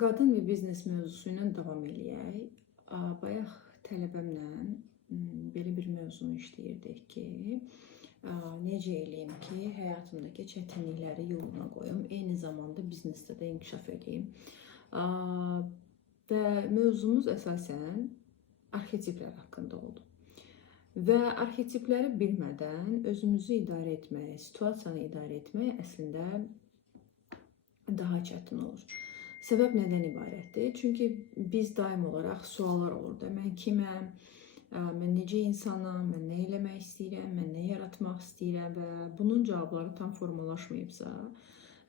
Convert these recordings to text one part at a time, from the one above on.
Qadın və biznes mövzusu ilə davam eləyək. Bayaq tələbəmlə belə bir mövzunu işləyirdik ki, necə eləyim ki, həyatımdakı çətinlikləri yoluna qoyum, eyni zamanda biznesdə də inkişaf edeyim. Və mövzumuz əsasən arxetiplər haqqında oldu. Və arxetipləri bilmədən özümüzü idarə etmək, situasiyanı idarə etmək əslində daha çətin olur. Səbəb nədən ibarətdir? Çünki biz daim olaraq suallar olur da, mən kiməm, mən necə insanam, mən nə eləmək istəyirəm, mən nə yaratmaq istəyirəm və bunun cavabları tam formalaşmayıbsa,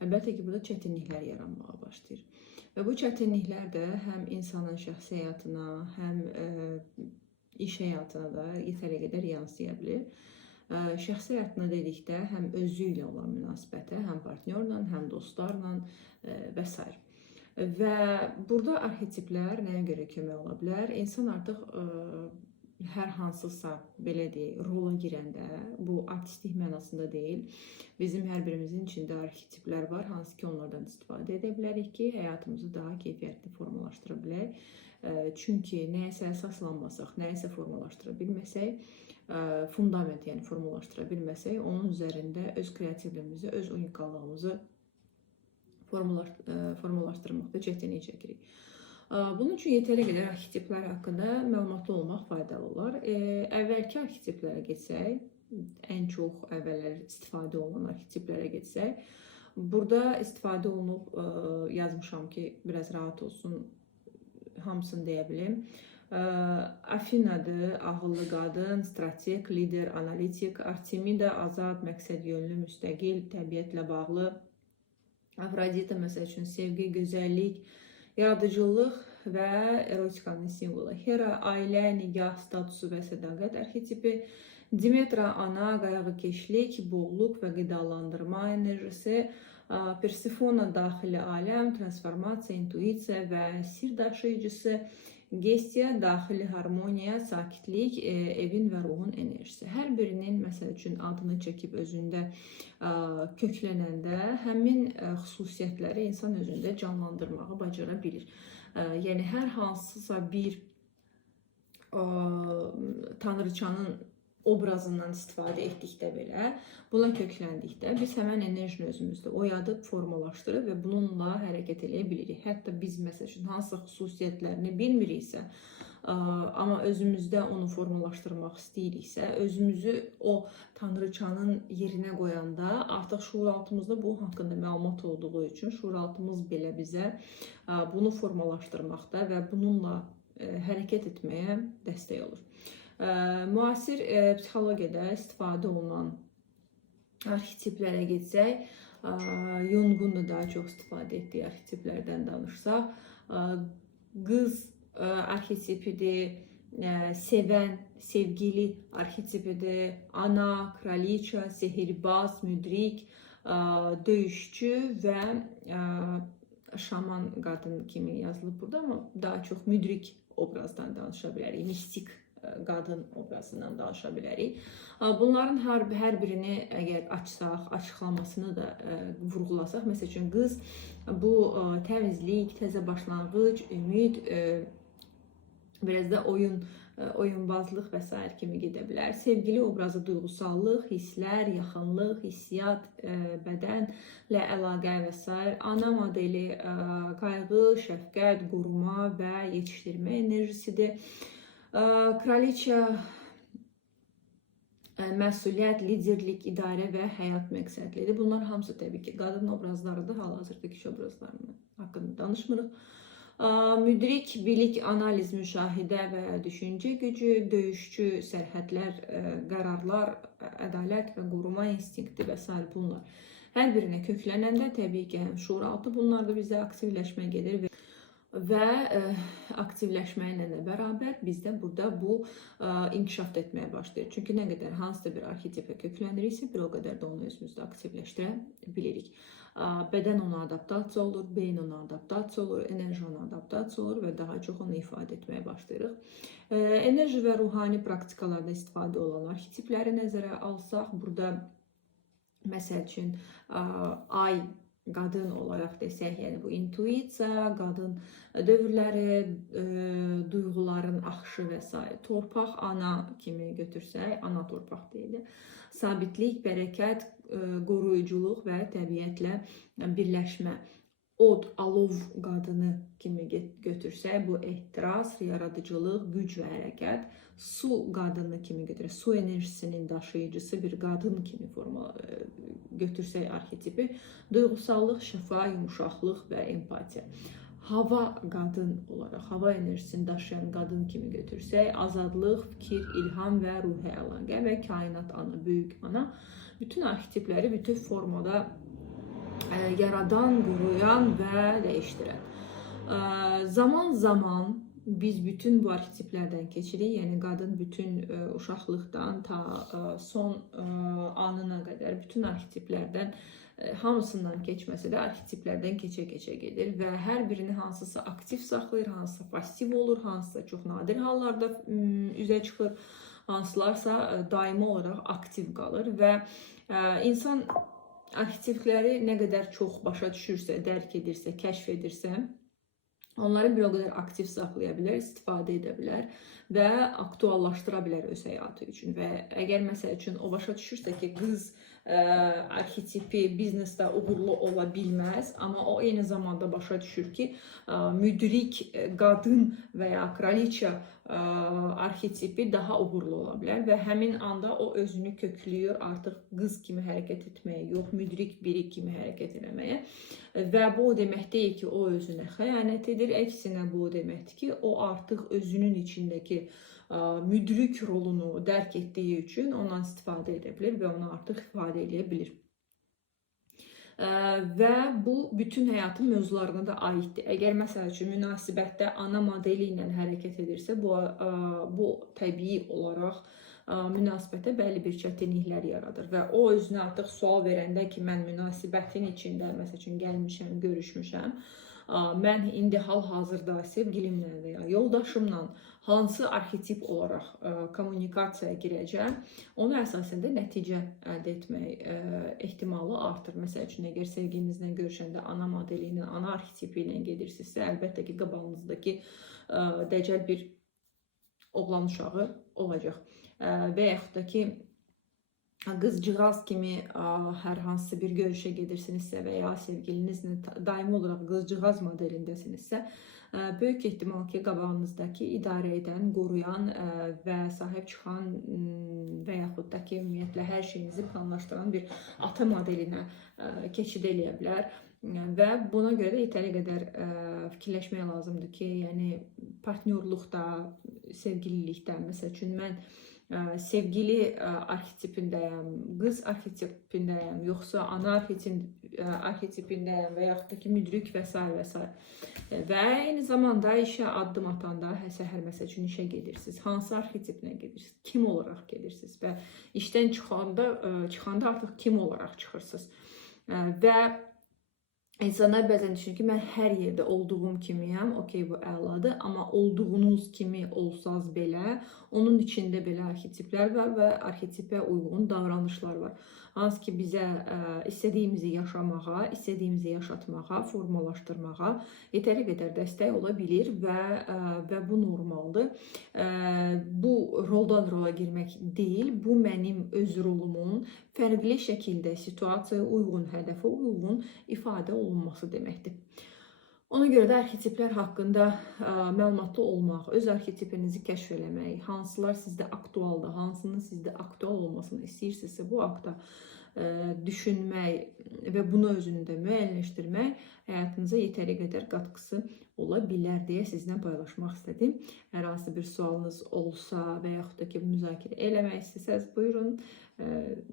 əlbəttə ki, burada çətinliklər yaranmağa başlayır. Və bu çətinliklər də həm insanın şəxsi həyatına, həm iş həyatına da yetərli qədər yansıya bilir. Şəxsi həyatına dedikdə həm özü ilə olan münasibətə, həm partnyorla, həm dostlarla və s. Və burada arxetiplər nəyə görə kömək ola bilər? İnsan artıq hər hansısa, belə deyək, rola girəndə, bu artistlik mənasında deyil, bizim hər birimizin içində arxetiplər var, hansı ki onlardan istifadə edə bilərik ki, həyatımızı daha keyfiyyətli formalaşdıra bilək. Çünki nəyəsə əsaslanmasaq, nəyəsə formalaşdıra bilməsək, fundament, yəni formalaşdıra bilməsək, onun üzərində öz kreativliyimizi, öz unikallığımızı formalaşdırmaqda çətinlik çəkirik. Bunun üçün yetərli qədər arxetiplər haqqında məlumatlı olmaq faydalı olar. Əvvəlki arxetiplərə geçsək, ən çox əvvəllər istifadə olunan arxetiplərə geçsək, burada istifadə olunub, yazmışam ki, biraz rahat olsun, hamısını deyə bilim. Afina'dır, ağıllı qadın, strateg, lider, analitik, Artemida, azad, məqsədyönlü, müstəqil, təbiətlə bağlı, Afrodita məsəl üçün sevgi, gözəllik, yaradıcılıq və erotikanın simvolu. Hera, ailə, nigah, statusu və sədaqət arxetipi. Demetra, ana, qayğıkeşlik, bolluq və qidalandırma enerjisi. Persefona, daxili aləm, transformasiya, intuisiya və sir daşıyıcısı. Gestia, daxili harmoniya, sakitlik, evin və ruhun enerjisi. Hər birinin məsəl üçün adını çəkib özündə köklənəndə həmin xüsusiyyətləri insan özündə canlandırmağı bacara bilir. Yəni hər hansısa bir tanrıçanın obrazından istifadə etdikdə belə, buna kökləndikdə biz həmən enerjini özümüzdə oyadıb, formalaşdırıb və bununla hərəkət edə bilirik. Hətta biz məsəl üçün hansı xüsusiyyətlərini bilmiriksə, amma özümüzdə onu formalaşdırmaq istəyiriksə, özümüzü o tanrıçanın yerinə qoyanda artıq şuuraltımızda bu haqqında məlumat olduğu üçün şuuraltımız belə bizə bunu formalaşdırmaqda və bununla hərəkət etməyə dəstək olur. Müasir psixologiyada istifadə olunan arxetiplərə geçsək, Jung'un da daha çox istifadə etdiyi arxetiplərdən danışsaq, qız arxetipidir, sevən, sevgili arxetipidir, ana, kraliça, sehirbaz, müdrik, döyüşçü və şaman qadın kimi yazılıb burada, amma daha çox müdrik obrazdan danışa bilərik, mistik qadın obrazından danışa bilərik. Bunların hər birini əgər açsaq, açıqlamasını da vurğulasaq, məsəl üçün qız bu təmizlik, təzə başlanğıc, ümid, biraz da oyunbazlıq və s. kimi gedə bilər. Sevgili obrazı duyğusallıq, hisslər, yaxınlıq, hissiyat, bədənlə əlaqə və s. Ana modeli qayğı, şəfqət, qoruma və yetişdirmə enerjisidir. Kraliça məsuliyyət, liderlik, idarə və həyat məqsədlidir. Bunlar hamısı təbii ki, qadın obrazlarıdır, hal-hazırdakı iş obrazlarının haqqında danışmırıq. Müdrik, bilik, analiz, müşahidə və düşüncə gücü, döyüşçü, sərhədlər, qərarlar, ədalət və qoruma instinkti və s. bunlar. Hər birinə köklənəndə təbii ki, həm şuuraltı bunlarda bizdə aktivləşmə gedir və aktivləşməklə də bərabər bizdə burada bu inkişaf etməyə başlayır. Çünki nə qədər hansısa bir arxetipə kökləniriksə, bir o qədər də onu özümüzdə aktivləşdirə bilirik. Bədən ona adaptasiya olur, beyin ona adaptasiya olur, enerji ona adaptasiya olur və daha çox onu ifadə etməyə başlayırıq. Enerji və ruhani praktikalarda istifadə olan arxetipləri nəzərə alsaq, burada məsəl üçün ay qadın olaraq desək, yəni bu intuisiya, qadın dövrləri, duyğuların axışı və s. Torpaq ana kimi götürsək, ana torpaq deyilir. Sabitlik, bərəkət, qoruyuculuq və təbiətlə birləşmə. Od, alov qadını kimi götürsək, bu ehtiras, yaradıcılıq, güc və hərəkət. Su qadını kimi götürək, su enerjisinin daşıyıcısı bir qadın kimi götürsək arxetipi, duyğusallıq, şəfa, yumuşaqlıq və empatiya. Hava qadın olaraq, hava enerjisini daşıyan qadın kimi götürsək, azadlıq, fikir, ilham və ruhi əlaqə və kainat ana, böyük ana. Bütün arxetipləri bütün formada yaradan, qoruyan və dəyişdirən. Zaman biz bütün bu arxetiplərdən keçirik. Yəni qadın bütün uşaqlıqdan ta son anına qədər bütün arxetiplərdən hamısından keçməsə də arxetiplərdən keçə-keçə gedir və hər birini hansısa aktiv saxlayır, hansısa passiv olur, hansısa çox nadir hallarda üzə çıxır, hansılarsa daimi olaraq aktiv qalır və insan arxetipləri nə qədər çox başa düşürsə, dərk edirsə, kəşf edirsə, onları bir o qədər aktiv saxlaya bilər, istifadə edə bilər və aktuallaşdıra bilər öz həyatı üçün. Və əgər məsəl üçün o başa düşürsə ki, qız arxetipi biznesdə uğurlu ola bilməz, amma o eyni zamanda başa düşür ki, müdrik qadın və ya kraliça arxetipi daha uğurlu ola bilər və həmin anda o özünü köklüyür artıq qız kimi hərəkət etməyə, yox müdrik biri kimi hərəkət etməyə və bu o demək deyil ki, o özünə xəyanət edir, əksinə bu o deməkdir ki, o artıq özünün içindəki müdrik rolunu dərk etdiyi üçün ondan istifadə edə bilir və onu artıq ifadə edə bilir. Və bu bütün həyatın mövzularına da aiddir. Əgər məsəl üçün münasibətdə ana modeli ilə hərəkət edirsə, bu təbii olaraq münasibətə bəli bir çətinliklər yaradır və o özünə artıq sual verəndə ki, mən münasibətin içində məsəl üçün gəlmişəm, görüşmüşəm, mən indi hal-hazırda sevgilimlə və ya yoldaşımla hansı arxetip olaraq kommunikasiyaya girəcəm, onu əsasında nəticə əldə etmək ehtimalı artır. Məsəl üçün, əgər sevgilinizlə görüşəndə ana modeli ilə, ana arxetipi ilə gedirsinizsə, əlbəttə ki, qabağınızdakı dəcəl bir oğlan uşağı olacaq. Və yaxud da ki, qızcığaz kimi hər hansı bir görüşə gedirsinizsə və ya sevgilinizlə daimi olaraq qızcığaz modelindəsinizsə, böyük ehtimal ki, qabağınızdakı idarə edən, qoruyan və sahib çıxan və yaxud da ki, ümumiyyətlə hər şeyinizi planlaşdıran bir ata modelinə keçid eləyə bilər. Və buna görə də yetəri qədər fikirləşmək lazımdır ki, yəni partnyorluqda, sevgililikdə, məsəl üçün mən sevgili arxetipindəyəm, qız arxetipindəyəm, yoxsa ana arxetipindəyəm və yaxud da ki, müdrik və s. və s. Və eyni zamanda işə addım atanda, səhər məsəl üçün işə gedirsiniz, hansı arxetiplə gedirsiniz, kim olaraq gedirsiniz və işdən çıxanda artıq kim olaraq çıxırsınız. Və İnsanlar bəzən düşünür ki, mən hər yerdə olduğum kimiyəm, okey, bu əladır, amma olduğunuz kimi olsanız belə, onun içində belə arxetiplər var və arxetipə uyğun davranışlar var. Hansı ki, bizə istədiyimizi yaşamağa, istədiyimizi yaşatmağa, formalaşdırmağa yetəri qədər dəstək ola bilir və bu normaldır. Bu roldan rola girmək deyil, bu mənim öz rolumun fərqli şəkildə situasiyaya uyğun, hədəfə uyğun ifadə olunması deməkdir. Ona görə də arxetiplər haqqında məlumatlı olmaq, öz arxetipinizi kəşf eləmək, hansılar sizdə aktualdır, hansının sizdə aktual olmasını istəyirsinizsə, bu haqda düşünmək və bunu özündə müəyyənləşdirmək həyatınıza yetəri qədər qatqısı ola bilər deyə sizinlə paylaşmaq istədim. Hər hansı bir sualınız olsa və yaxud da ki, müzakirə eləmək istəsəz, buyurun,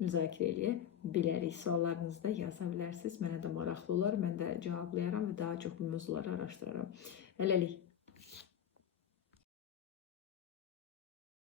müzakirə eləyə bilərik. Suallarınızı da yaza bilərsiniz. Mənə də maraqlı olar, mən də cavablayaram və daha çox bu mövzuları araşdıraram. Hələlik.